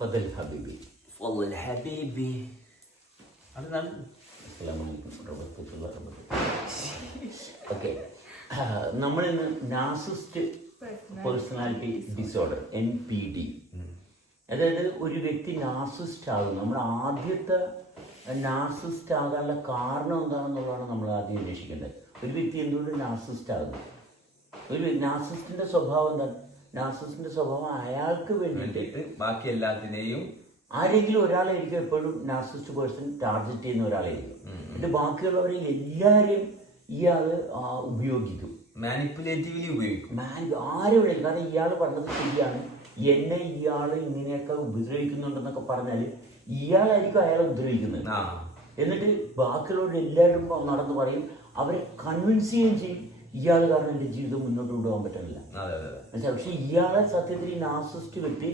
ഫദൽ ഹബീബി. ഫളൽ ഹബീബി. അതാണ്. ഓക്കെ, നമ്മളിന്ന് നാർസിസ്റ്റ് പേഴ്സണാലിറ്റി ഡിസോർഡർ NPD, അതായത് ഒരു വ്യക്തി നാർസിസ്റ്റ് ആകും. നമ്മൾ ആദ്യത്തെ നാർസിസ്റ്റ് ആകാനുള്ള കാരണം എന്താണെന്നുള്ളതാണ് നമ്മൾ ആദ്യം അന്വേഷിക്കേണ്ടത്. ഒരു വ്യക്തി എന്തുകൊണ്ട് നാർസിസ്റ്റ് ആകുന്നു? ഒരു നാർസിസ്റ്റിന്റെ സ്വഭാവം എന്താണ്? നാർസിസ്റ്റിന്റെ സ്വഭാവം അയാൾക്ക് വേണ്ടിയിട്ട് ബാക്കി എല്ലാത്തിനെയും ആരെങ്കിലും ഒരാളായിരിക്കും എപ്പോഴും നാർസിസ്റ്റ് പേഴ്സൺ ടാർഗറ്റ് ചെയ്യുന്ന ഒരാളായിരിക്കും. ഇത് ബാക്കിയുള്ളവരെ എല്ലാവരെയും ഇയാൾ ഉപയോഗിക്കും, മാനിപ്പുലേറ്റീവ്ലി ഉപയോഗിക്കും. ആരും വിളിക്കും. കാരണം ഇയാൾ പറഞ്ഞത് ശരിയാണ്, എന്നെ ഇയാൾ ഇങ്ങനെയൊക്കെ ഉപദ്രവിക്കുന്നുണ്ടെന്നൊക്കെ പറഞ്ഞാൽ ഇയാളായിരിക്കും അയാളെ ഉപദ്രവിക്കുന്നത്. എന്നിട്ട് ബാക്കിയുള്ളവർ എല്ലാവരും നടന്ന് പറയും, അവരെ കൺവിൻസ് ചെയ്യുകയും ചെയ്യും ഇയാൾ കാരണം എൻ്റെ ജീവിതം മുന്നോട്ട് കൊണ്ടുപോകാൻ പറ്റുന്നില്ല. പക്ഷെ ഇയാളെ സത്യത്തിൽ ഈ നാർസിസ്റ്റ് വ്യക്തി